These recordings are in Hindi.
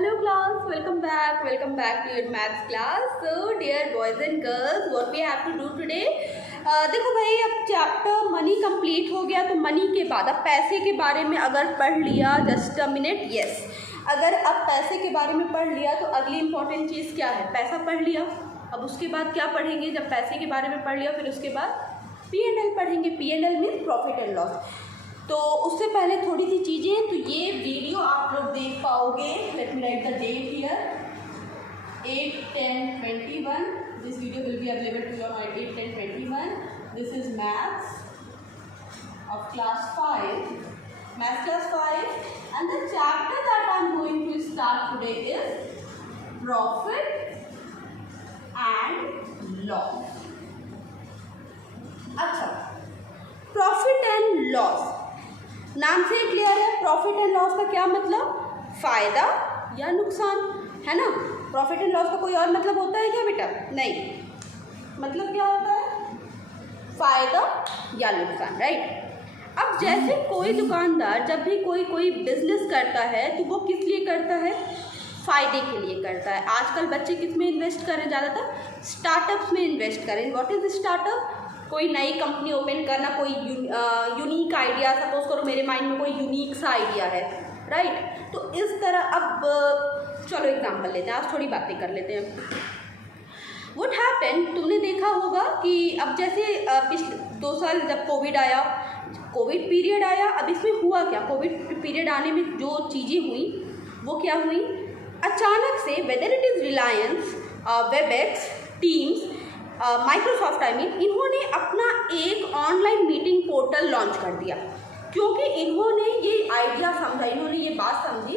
Hello class, welcome back to your maths class. So dear boys and girls, what we have to do today? देखो भाई, अब चैप्टर मनी कंप्लीट हो गया, तो मनी के बाद अब पैसे के बारे में अगर पढ़ लिया, जस्ट अ मिनट, यस, अगर अब पैसे के बारे में पढ़ लिया तो अगली इंपॉर्टेंट चीज़ क्या है? पैसा पढ़ लिया। अब उसके बाद क्या पढ़ेंगे? जब पैसे के बारे में पढ़ लिया फिर उसके बाद P&L पढ़ेंगे। P&L means profit and loss. तो उससे पहले थोड़ी सी चीज़ें, तो ये वीडियो आप लोग देख पाओगे, let me write the date here, 8/10/21. This video will be available to your 8/10/21. This is maths of class 5, maths class 5, and the chapter that I am going to start today is profit and loss. अच्छा, प्रॉफिट एंड लॉस नाम से क्लियर है। प्रॉफिट एंड लॉस का क्या मतलब? फायदा या नुकसान, है ना। प्रॉफिट एंड लॉस का कोई और मतलब होता है क्या बेटा? नहीं। मतलब क्या होता है? फायदा या नुकसान, राइट। अब जैसे कोई दुकानदार जब भी कोई बिजनेस करता है तो वो किस लिए करता है? फायदे के लिए करता है। आजकल बच्चे किस में इन्वेस्ट करें? ज़्यादातर स्टार्टअप्स में इन्वेस्ट करें। What is startup? कोई नई कंपनी ओपन करना, कोई यूनिक आइडिया। सपोज करो मेरे माइंड में कोई यूनिक सा आइडिया है, राइट। तो इस तरह अब चलो एग्जांपल लेते हैं, आज थोड़ी बातें कर लेते हैं। व्हाट हैपेंड, तुमने देखा होगा कि अब जैसे पिछले 2 साल जब कोविड आया, कोविड पीरियड आया, अब इसमें हुआ क्या? कोविड पीरियड आने में जो चीज़ें हुई वो क्या हुई? अचानक से whether it is Reliance, Webex, teams, Microsoft इन्होंने अपना एक ऑनलाइन मीटिंग पोर्टल लॉन्च कर दिया, क्योंकि इन्होंने ये आइडिया समझा, इन्होंने ये बात समझी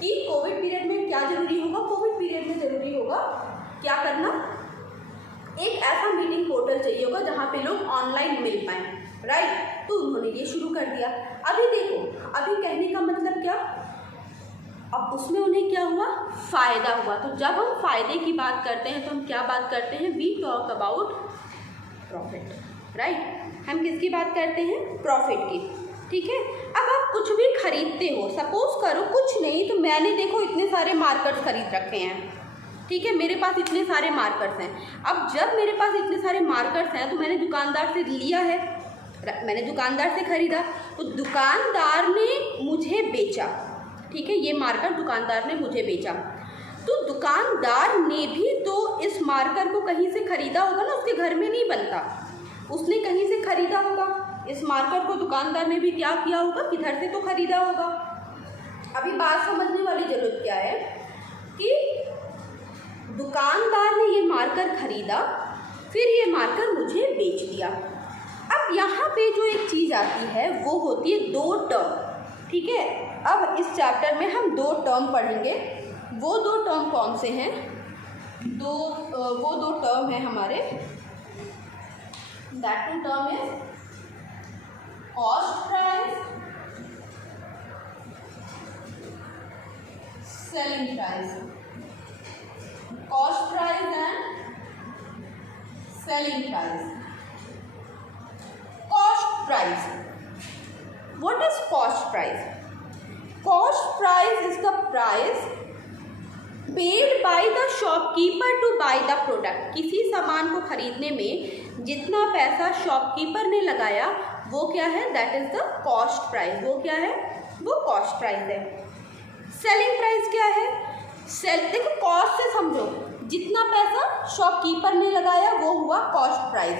कि कोविड पीरियड में क्या ज़रूरी होगा? कोविड पीरियड में ज़रूरी होगा क्या करना? एक ऐसा मीटिंग पोर्टल चाहिए होगा जहाँ पे लोग ऑनलाइन मिल पाएँ, राइट। तो उन्होंने ये शुरू कर दिया। अभी देखो, अभी कहने का मतलब क्या? अब उसमें उन्हें क्या हुआ? फ़ायदा हुआ। तो जब हम फ़ायदे की बात करते हैं तो हम क्या बात करते हैं? We talk about profit, right. हम किसकी बात करते हैं? प्रॉफिट की, ठीक है। अब आप कुछ भी खरीदते हो, सपोज करो कुछ नहीं, तो मैंने देखो इतने सारे मार्कर्स खरीद रखे हैं, ठीक है। मेरे पास इतने सारे मार्कर्स हैं। अब जब मेरे पास इतने सारे मार्कर्स हैं तो मैंने दुकानदार से लिया है, मैंने दुकानदार से खरीदा, तो दुकानदार ने मुझे बेचा, ठीक है। ये मार्कर दुकानदार ने मुझे बेचा, तो दुकानदार ने भी तो इस मार्कर को कहीं से खरीदा होगा ना, उसके घर में नहीं बनता, उसने कहीं से खरीदा होगा। इस मार्कर को दुकानदार ने भी क्या किया होगा? किधर से तो खरीदा होगा। अभी बात समझने वाली जरूरत क्या है कि दुकानदार ने ये मार्कर खरीदा, फिर ये मार्कर मुझे बेच दिया। अब यहाँ पे जो एक चीज़ आती है वो होती है 2 टर्म, ठीक है। अब इस चैप्टर में हम 2 टर्म पढ़ेंगे। वो 2 टर्म कौन से हैं? वो दो टर्म हैं हमारे, that 2 term is cost price, selling price. Cost price and selling price. Cost price, what is cost price? Cost price is the price paid by the shopkeeper to buy the product. किसी सामान को खरीदने में जितना पैसा शॉपकीपर ने लगाया वो क्या है? That is the cost price. वो क्या है? वो कॉस्ट प्राइस है। सेलिंग प्राइस क्या है? देखो, कॉस्ट से समझो, जितना पैसा शॉपकीपर ने लगाया वो हुआ कॉस्ट प्राइस।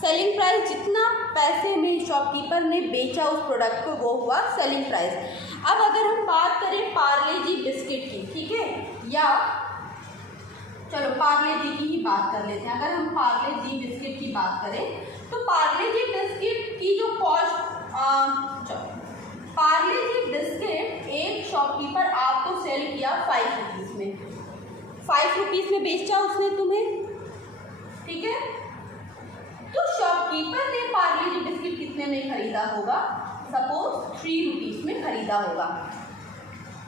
सेलिंग प्राइस, जितना पैसे में शॉपकीपर ने बेचा उस प्रोडक्ट को वो हुआ सेलिंग प्राइस। अब अगर हम बात करें पार्ले जी बिस्किट की, ठीक है, या चलो पार्ले जी की ही बात कर लेते हैं। अगर हम पार्ले जी बिस्किट की बात करें तो पार्ले जी बिस्किट की जो कॉस्ट, पार्ले जी बिस्किट एक शॉपकीपर आपको सेल किया 5 रुपीज़ में, 5 रुपीज़ में बेचा उसने तुम्हें, ठीक है। तो शॉपकीपर ने पार्ले जी बिस्किट कितने में खरीदा होगा? सपोज 3 रुपीज़ में खरीदा होगा।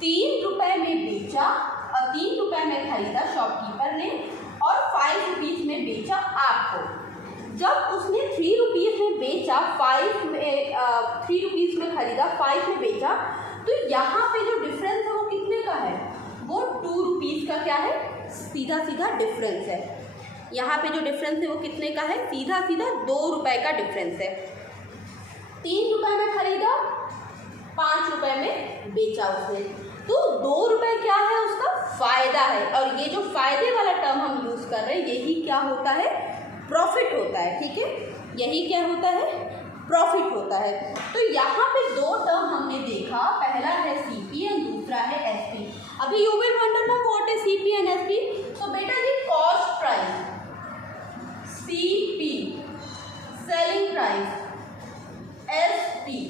3 रुपये में बेचा और 3 रुपये में खरीदा शॉपकीपर ने और 5 रुपीज़ में बेचा आपको। जब उसने 3 रुपीज़ में बेचा, 3 रुपीज़ में खरीदा, 5 में बेचा, तो यहाँ पे जो डिफरेंस है वो कितने का है? वो 2 सीधा सीधा डिफरेंस है। यहाँ पे जो डिफरेंस है वो कितने का है, सीधा सीधा 2 रुपए का डिफरेंस है। 3 रुपए में खरीदा, 5 रुपए में बेचा उसने, तो 2 रुपए क्या है उसका फायदा है। और ये जो फायदे वाला टर्म हम यूज कर रहे हैं यही क्या होता है, प्रॉफिट होता है। ठीक है, यही क्या होता है, प्रॉफिट होता है। तो यहाँ पे 2 टर्म हमने देखा, पहला है सीपी और दूसरा है एसपी। अभी यू विल वंडर ना what is CP and SP. तो बेटा ये cost price, CP selling price, SP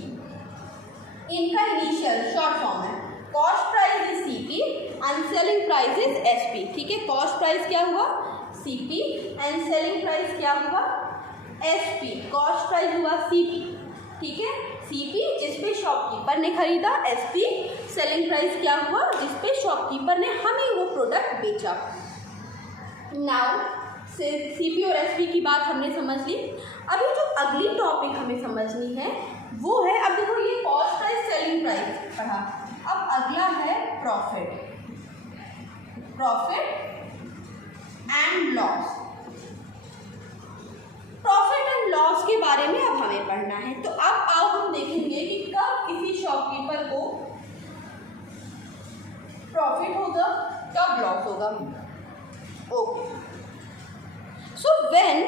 इनका इनिशियल शॉर्ट फॉर्म है। Cost price is CP and selling price is SP. ठीक है, कॉस्ट प्राइस क्या हुआ, सीपी एंड सेलिंग प्राइस क्या हुआ, एसपी। कॉस्ट प्राइस हुआ सीपी, ठीक है, सीपी जिस पे शॉपकीपर ने खरीदा, एसपी सेलिंग प्राइस क्या हुआ, जिस पे शॉपकीपर ने हमें वो प्रोडक्ट बेचा। नाउ सीपी और एसपी की बात हमने समझ ली। अभी जो अगली टॉपिक हमें समझनी है वो है, अब देखो ये कॉस्ट प्राइस सेलिंग प्राइस पढ़ा, अब अगला है profit, profit and loss. Profit and loss के बारे में अब हमें पढ़ना है। तो अब आओ हम देखेंगे कि कब किसी शॉपकीपर को प्रॉफिट होगा, कब लॉस होगा। Okay, so when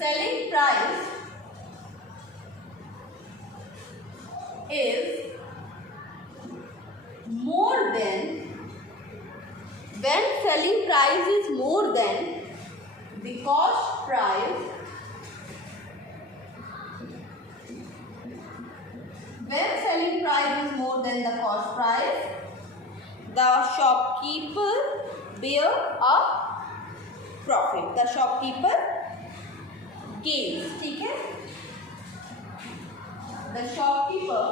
selling price is more than, when selling price is more than the cost price, when selling price is more than the cost price, the shopkeeper bear a profit, the shopkeeper gains। ठीक है, the shopkeeper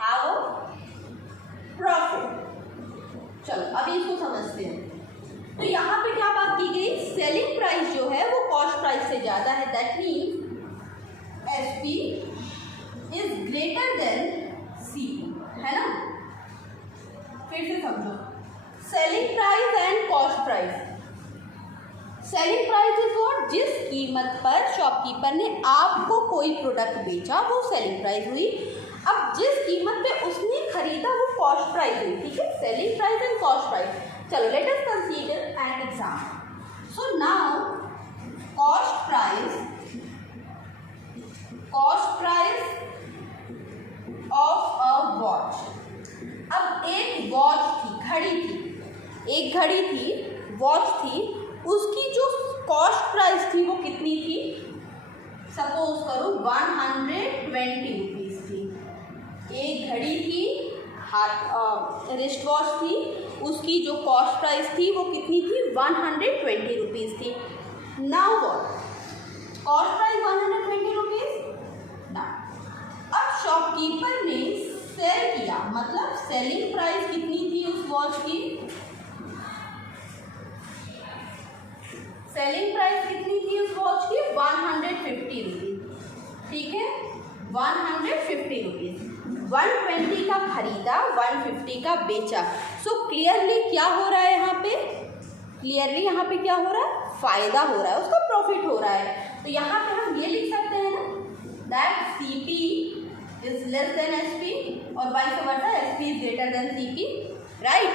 have a profit। चलो अभी इसको समझते हैं। तो यहाँ पे क्या बात की गई, सेलिंग प्राइस जो है वो कॉस्ट प्राइस से ज्यादा है, that means SP is greater than CP, है ना। फिर से समझो, selling price and cost price. Selling price is what, जिस कीमत पर शॉपकीपर ने आपको कोई प्रोडक्ट बेचा वो सेलिंग प्राइस हुई। अब जिस कीमत पे उसने खरीदा वो कॉस्ट प्राइस हुई। ठीक है, selling price and cost price. चलो let us consider an example. So now cost price of a watch. अब एक वॉच थी, घड़ी थी, एक घड़ी थी, वॉच थी, उसकी जो कॉस्ट प्राइस थी वो कितनी थी, सपोज करो 120 रुपीज़ थी। एक घड़ी थी, हाथ रिस्ट वॉच थी, उसकी जो कॉस्ट प्राइस थी वो कितनी थी, 120 रुपीज़ थी। Now what, cost price 120 rupees ना। अब शॉपकीपर ने सेल किया, मतलब सेलिंग प्राइस कितनी थी उस वॉच की, सेलिंग प्राइस कितनी थी उस वॉच की, 150 रुपीज़। ठीक है, 150 रुपीज़, 120 का खरीदा, 150 का बेचा। सो क्लियरली क्या हो रहा है यहाँ पे, क्लियरली यहाँ पे क्या हो रहा है, फायदा हो रहा है, उसका प्रॉफिट हो रहा है। तो यहाँ पे हम ये लिख सकते हैं ना, that CP is less than SP और vice versa, SP is greater than CP, right.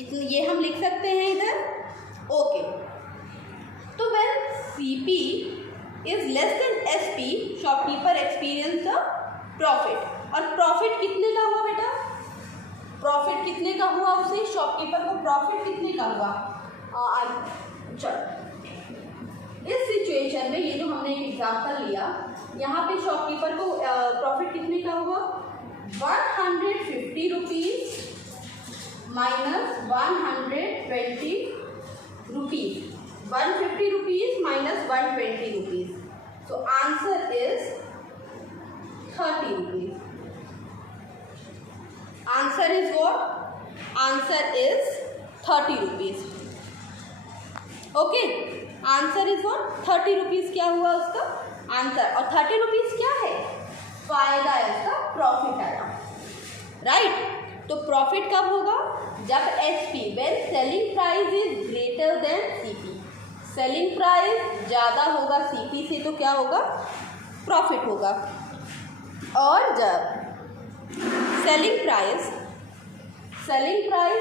इतने ये हम लिख सकते हैं इधर। ओके, तो when CP is less than SP, shopkeeper experience the profit. और प्रॉफिट कितने का हुआ बेटा, प्रॉफिट कितने का हुआ, उसे शॉपकीपर को प्रॉफिट कितने का हुआ। चलो इस सिचुएशन में ये जो हमने एक एग्जांपल लिया, यहाँ पे शॉपकीपर को प्रॉफिट कितने का हुआ, 150 rupees minus 120 rupees, 150 rupees minus 120 rupees. So answer is 30 rupees. Answer is what, answer is 30 rupees. Okay, answer is what 30 rupees क्या हुआ उसका आंसर। और 30 रुपीज़ क्या है, फायदा है उसका, प्रॉफिट आया, राइट। तो प्रॉफिट कब होगा, जब SP when selling price is greater than CP, selling price ज़्यादा होगा सीपी से तो क्या होगा, प्रॉफिट होगा। और जब सेलिंग प्राइस,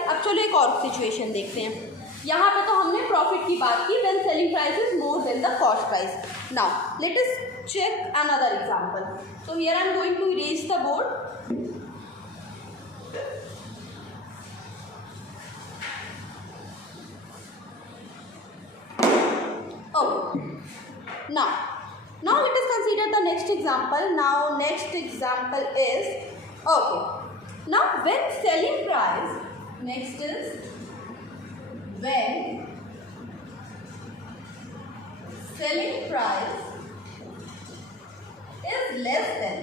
अब चलो एक और सिचुएशन देखते हैं। यहाँ पे तो हमने प्रॉफिट की बात की, when selling price is more than the cost price. Now let us check another example. So here I am going to erase the board. Okay. Now let us consider the next example. Now next example is, okay, now when selling price, next is when selling price is less than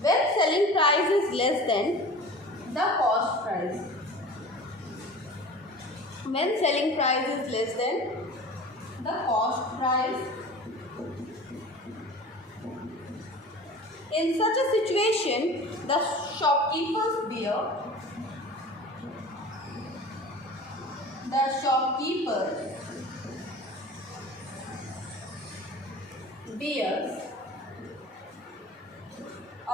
when selling price is less than the cost price, when selling price is less than the cost price, in such a situation the shopkeepers bears a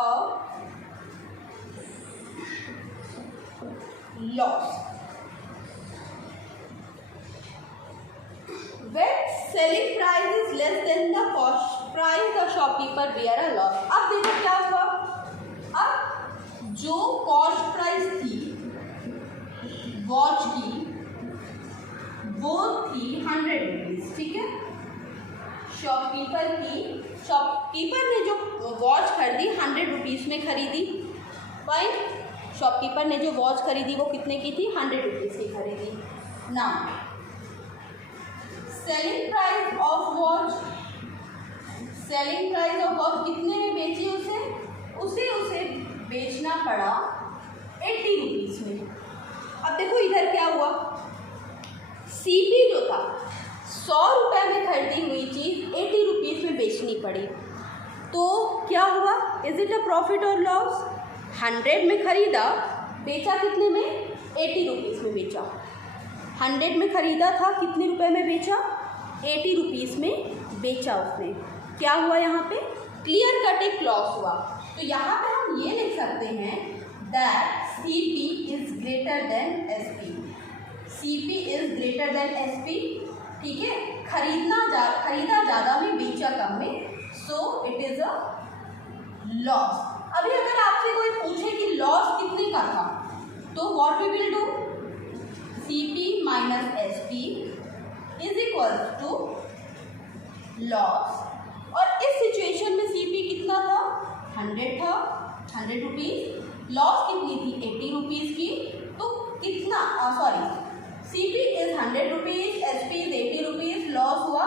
loss. When selling price is less than the cost price, the shopkeeper bear a loss. अब देखो क्या हुआ, अब जो कॉस्ट प्राइस थी वॉच की वो थी 100 रुपीज़, ठीक है। शॉपकीपर ने जो वॉच खरीदी 100 रुपीज़ में खरीदी, फाइन। शॉपकीपर ने जो वॉच खरीदी वो कितने की थी, 100 रुपीज़ की खरीदी। Now selling price of watch कितने में बेची, उसे बेचना पड़ा 80 रुपीज़ में। अब देखो इधर क्या हुआ, सीपी जो था 100 रुपये में खरीदी हुई चीज़ 80 रुपीज़ में बेचनी पड़ी, तो क्या हुआ, इज इट अ प्रॉफिट और लॉस। 100 में खरीदा, बेचा कितने में, 80 रुपीज़ में बेचा। 100 में खरीदा था, कितने रुपए में बेचा, 80 रुपीज़ में बेचा उसने। क्या हुआ यहाँ पे, क्लियर कट एक लॉस हुआ। तो यहाँ पे हम ये लिख सकते हैं that CP is greater then SP, CP is greater then SP, ठीक है। खरीदा ज़्यादा में, बेचा कम में, so it is a loss. अभी अगर आपसे कोई पूछे कि लॉस कितने का था, तो what we will do, CP minus SP is equal to loss. और इस सिचुएशन में सीपी कितना था, 100 था, 100 रुपीज़, लॉस कितनी थी, 80 रुपीज़ की, तो कितना, CP is 100 rupees, SP is 80 rupees, loss हुआ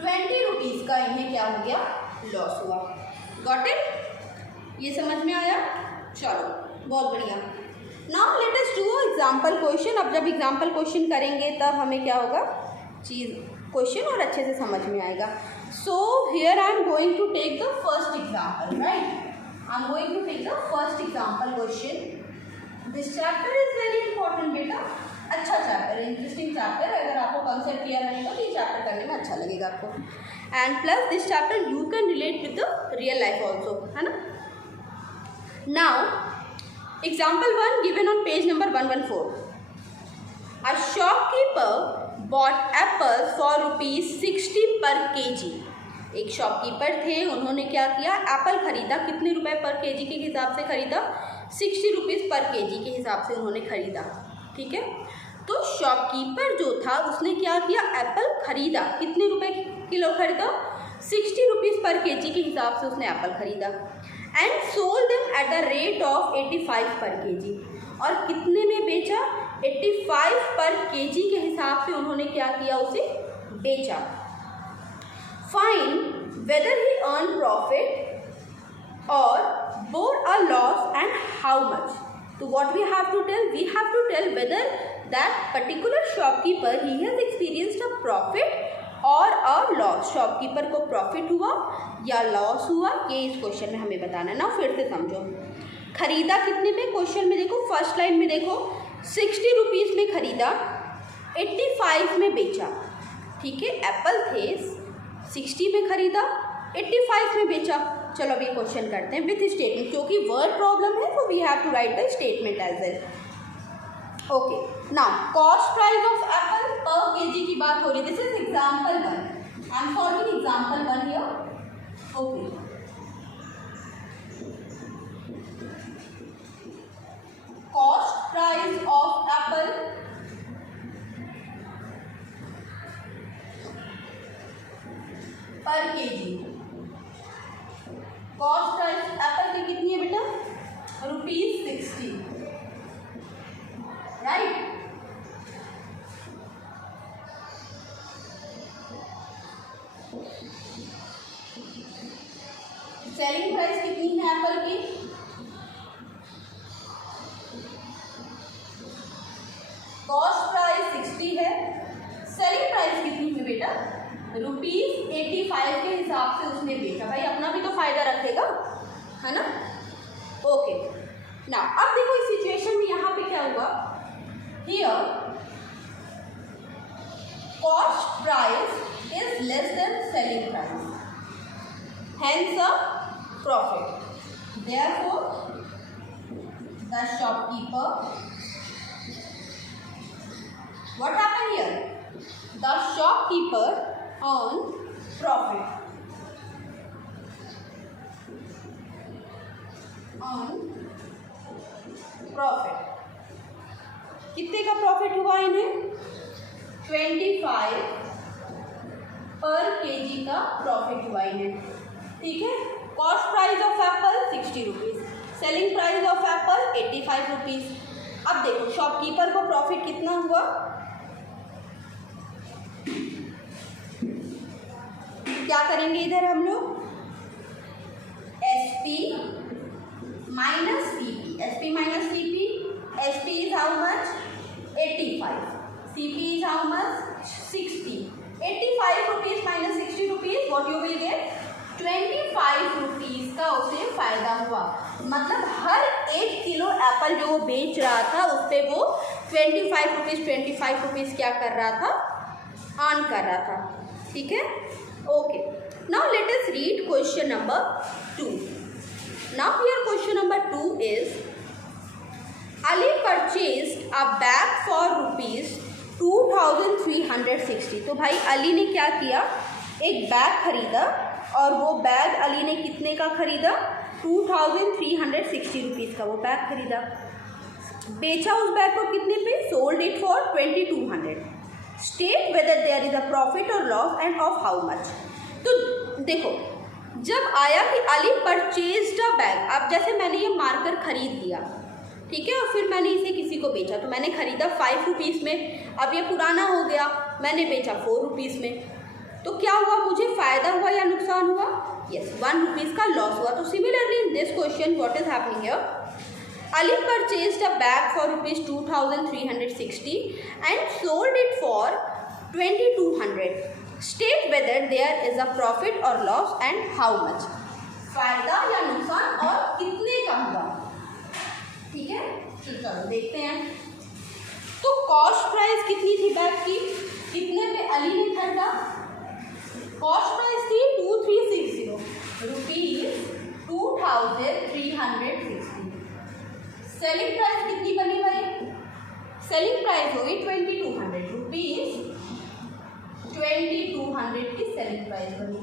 20 रुपीज़ का, इन्हें क्या हो गया, लॉस हुआ। गॉट इट, ये समझ में आया, चलो बहुत बढ़िया। Now let us do example question. अब जब एग्जाम्पल क्वेश्चन करेंगे तब हमें क्या होगा, क्वेश्चन और अच्छे से समझ में आएगा। So here I am going to take the first example, right, I am going to take the first example question. This chapter is very important बेटा, अच्छा चैप्टर है, इंटरेस्टिंग चैप्टर। अगर आपको कंसेप्ट क्लियर रहेगा तो ये चैप्टर करने में अच्छा लगेगा आपको। And plus this chapter you can relate with the real life also, है ना। Now example 1 given on page number 114. A shopkeeper bought apples for ₹60 per kg. एक शॉपकीपर थे, उन्होंने क्या किया, एप्पल खरीदा, कितने रुपए पर केजी के हिसाब से खरीदा, 60 रुपीज़ पर केजी के हिसाब से उन्होंने खरीदा, ठीक है। तो शॉपकीपर जो था उसने क्या किया, एप्पल खरीदा, कितने रुपए किलो खरीदा, 60 रुपीज़ पर केजी के हिसाब से उसने एप्पल खरीदा। And sold them at the rate of 85 पर केजी, और कितने में बेचा, 85 पर केजी के हिसाब से उन्होंने क्या किया, उसे बेचा। Find weather he earn profit or bore a loss and how much. So what we have to tell? We have to tell whether that particular shopkeeper he has experienced a profit or a loss. Shopkeeper को प्रॉफिट हुआ या लॉस हुआ, ये इस क्वेश्चन में हमें बताना है ना। फिर से समझो, खरीदा कितने में, क्वेश्चन में देखो फर्स्ट लाइन में देखो 60 रुपीज़ में खरीदा, 85 में बेचा। ठीक है, एप्पल थे 60 में खरीदा, 85 में बेचा। चलो अभी क्वेश्चन करते हैं विथ स्टेटमेंट, क्योंकि वर्ड प्रॉब्लम है तो we have to write the statement as well. Okay, now cost price of apple per KG की बात हो रही है। This is example 1, I am solving example 1 here. Okay, cost price of apple per KG. Cost price apple की कितनी है बेटा? ₹60, राइट। सेलिंग प्राइस कितनी है एप्पल की? कॉस्ट प्राइस 60 है, सेलिंग प्राइस कितनी है बेटा? ₹85 के हिसाब से उसने बेचा। भाई अपना भी तो फायदा रखेगा, है ना। ओके, ना अब देखो इस सिचुएशन में यहाँ पे क्या हुआ, here cost price is less then selling price, hence a profit. Therefore the shopkeeper, what happened here? The shopkeeper earn profit. कितने का प्रॉफिट हुआ इन्हें? 25 पर केजी का प्रॉफिट हुआ इन्हें। ठीक है, cost price of Apple 60 rupees, selling price of Apple 85 rupees. अब देखो शॉपकीपर को प्रॉफिट कितना हुआ? क्या करेंगे इधर हम लोग? SP minus CP, SP minus CP, SP is how much? 85, CP is how much? 60, 85 rupees minus 60 rupees, what you will get? 25 rupees का उसे फायदा हुआ। मतलब हर 1 किलो एप्पल जो वो बेच रहा था उस पर वो 25 रुपीज़ क्या कर रहा था? अर्न कर रहा था। ठीक है, okay, now let us read question number 2. Now here question number 2 is Ali purchased a bag for ₹2360। तो भाई अली ने क्या किया, एक बैग खरीदा, और वो बैग अली ने कितने का खरीदा? 2360 रुपीज़ का वो बैग खरीदा। बेचा उस बैग को कितने पे? Sold it for 2200। State whether there is a profit और loss and of how much. तो देखो जब आया कि अली परचेज्ड अ बैग, अब जैसे मैंने ये मार्कर खरीद लिया, ठीक है, और फिर मैंने इसे किसी को बेचा, तो मैंने खरीदा 5 रुपीज़ में, अब ये पुराना हो गया, मैंने बेचा 4 रुपीज़ में, तो क्या हुआ? मुझे फ़ायदा हुआ या नुकसान हुआ? यस, 1 रुपीज़ का लॉस हुआ। तो similarly in this question what is happening here, Ali purchased a bag for ₹2360 and sold it for 2200. State whether there is a profit or loss and how much. फायदा या नुकसान और कितने का हुआ। ठीक है, चलो देखते हैं। तो कॉस्ट प्राइस कितनी थी बैग की? कितने पे अली ने खरीदा? कॉस्ट प्राइस थी 2360 रुपीज़, 2360। सेलिंग प्राइस कितनी बनी भाई? सेलिंग प्राइस होगी 2200 रुपीज़, 2200 की सेलिंग प्राइस बनी।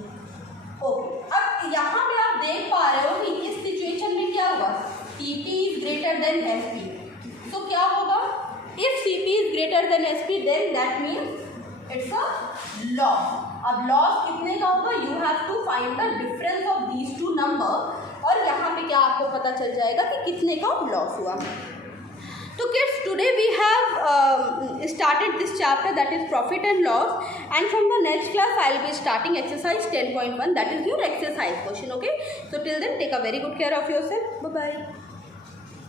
ओके, अब यहाँ पे आप देख पा रहे हो कि इस सिचुएशन में क्या हुआ? CP is greater than SP। तो क्या होगा? If CP is greater than SP then that means it's a loss. अब लॉस कितने का होगा? You have to find the difference of these two number, और यहाँ पे क्या आपको पता चल जाएगा कि कितने का लॉस हुआ। तो kids, today we have started this chapter, that is profit and loss, and from the next class I will be starting exercise 10.1, that is your exercise question. Okay, so till then take a very good care of yourself. Bye bye.